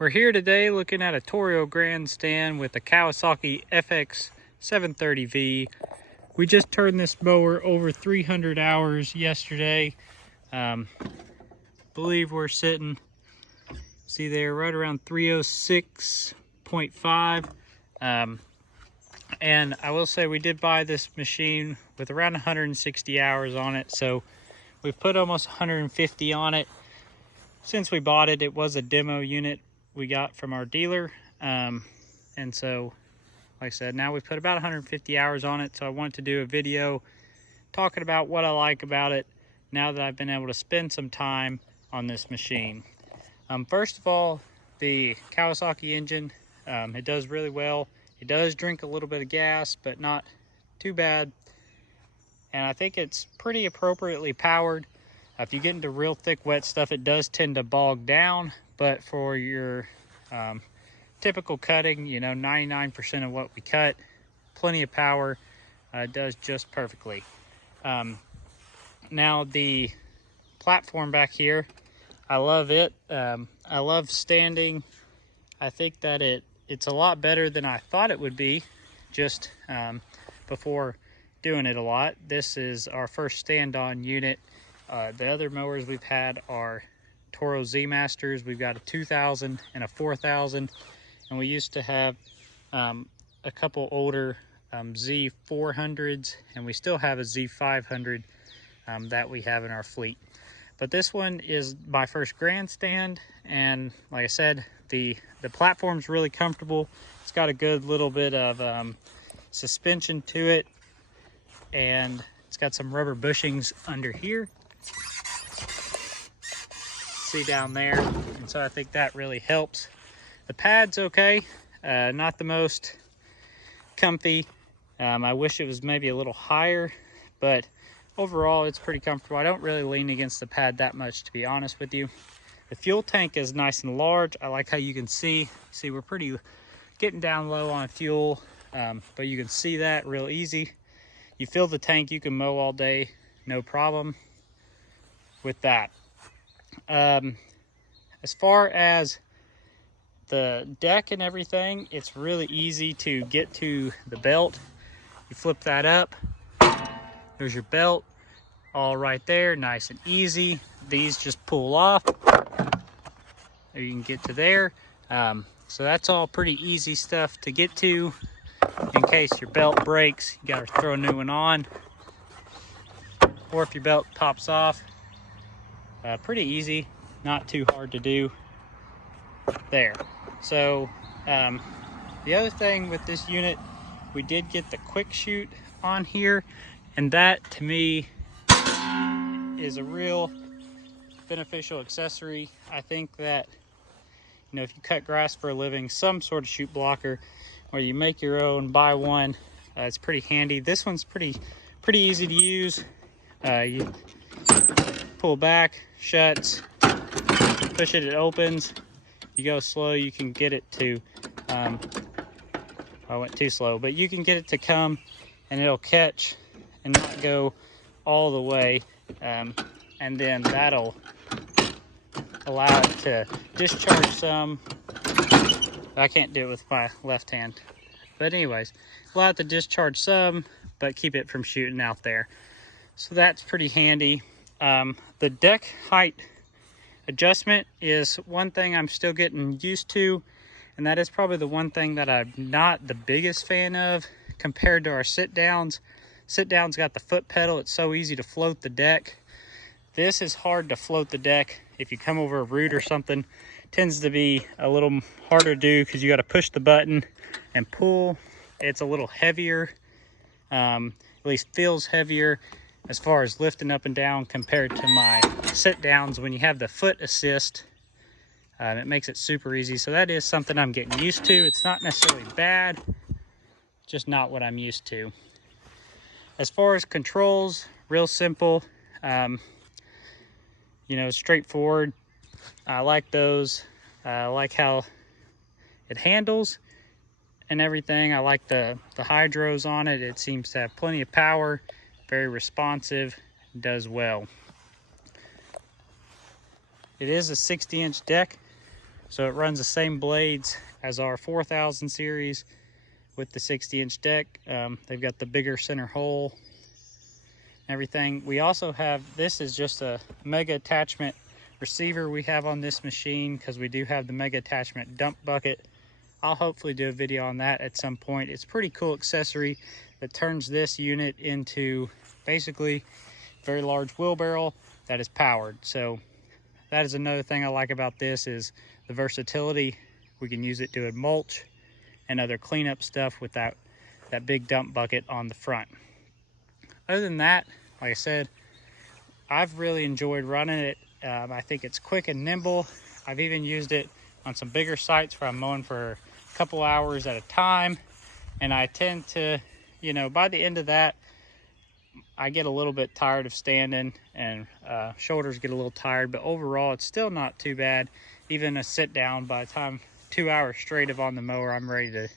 We're here today looking at a Toro Grandstand with a Kawasaki FX 730V. We just turned this mower over 300 hours yesterday. Believe we're sitting, see there, right around 306.5. And I will say we did buy this machine with around 160 hours on it. So we've put almost 150 on it. Since we bought it, it was a demo unit we got from our dealer. And so, like I said, now we've put about 150 hours on it. So I wanted to do a video talking about what I like about it now that I've been able to spend some time on this machine. First of all, the Kawasaki engine, it does really well. It does drink a little bit of gas, but not too bad. And I think it's pretty appropriately powered. If you get into real thick, wet stuff, it does tend to bog down. But for your typical cutting, 99% of what we cut, plenty of power, does just perfectly. Now the platform back here, I love it. I love standing. I think that it's a lot better than I thought it would be just before doing it a lot. This is our first stand-on unit. The other mowers we've had are Toro Z Masters. We've got a 2000 and a 4000, and we used to have a couple older Z 400s, and we still have a Z 500 that we have in our fleet. But this one is my first Grandstand, and like I said, the platform's really comfortable. It's got a good little bit of suspension to it, and it's got some rubber bushings under here. See down there, and so I think that really helps. The pad's okay, not the most comfy. I wish it was maybe a little higher, but overall it's pretty comfortable. I don't really lean against the pad that much, to be honest with you. The fuel tank is nice and large. I like how you can see we're pretty getting down low on fuel, but you can see that real easy. You fill the tank, you can mow all day, no problem with that. As far as the deck and everything, it's really easy to get to the belt. You flip that up, there's your belt, all right there, nice and easy. These just pull off, or you can get to there. So that's all pretty easy stuff to get to. In case your belt breaks, you gotta throw a new one on, or if your belt pops off, pretty easy, not too hard to do there. So the other thing with this unit, we did get the quick shoot on here, and that to me is a real beneficial accessory. I think that if you cut grass for a living, some sort of shoot blocker, or you make your own, buy one, it's pretty handy. This one's pretty easy to use. You pull back, shuts, push it, it opens. You go slow, you can get it to, I went too slow, but you can get it to come and it'll catch and not go all the way. And then that'll allow it to discharge some. I can't do it with my left hand. But anyways, allow it to discharge some, but keep it from shooting out there. So that's pretty handy. The deck height adjustment is one thing I'm still getting used to, and that is probably the one thing that I'm not the biggest fan of compared to our sit downs. Sit downs got the foot pedal. It's so easy to float the deck. This is hard to float the deck. If you come over a root or something, it tends to be a little harder to do because you got to push the button and pull. It's a little heavier, at least feels heavier as far as lifting up and down compared to my sit downs. When you have the foot assist, it makes it super easy. So that is something I'm getting used to. It's not necessarily bad, just not what I'm used to. As far as controls, real simple, straightforward. I like those. I like how it handles and everything. I like the hydros on it. It seems to have plenty of power, very responsive, does well. It is a 60-inch deck, So it runs the same blades as our 4000 series with the 60-inch deck. They've got the bigger center hole, everything. We also have, this is just a mega attachment receiver we have on this machine, because we do have the mega attachment dump bucket. I'll hopefully do a video on that at some point. It's a pretty cool accessory that turns this unit into basically a very large wheelbarrow that is powered. So that is another thing I like about this, is the versatility. We can use it doing mulch and other cleanup stuff with that big dump bucket on the front. Other than that, like I said, I've really enjoyed running it. I think it's quick and nimble. I've even used it on some bigger sites where I'm mowing for a couple hours at a time, and I tend to, you know, by the end of that, I get a little bit tired of standing, and shoulders get a little tired, but overall it's still not too bad. Even a sit down, by the time 2 hours straight of on the mower, I'm ready to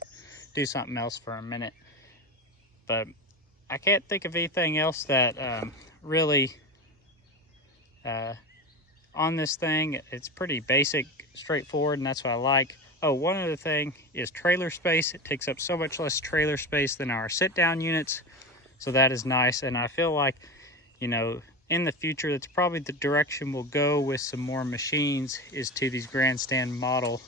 do something else for a minute. But I can't think of anything else that really on this thing. It's pretty basic, straightforward, and that's what I like. Oh, one other thing is trailer space. It takes up so much less trailer space than our sit-down units, so that is nice. And I feel like, you know, in the future, that's probably the direction we'll go with some more machines, is to these Grandstand model,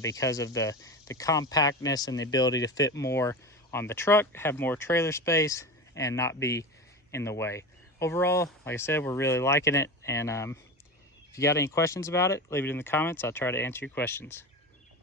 because of the compactness and the ability to fit more on the truck, have more trailer space, and not be in the way. Overall, like I said, we're really liking it, and if you got any questions about it, leave it in the comments. I'll try to answer your questions.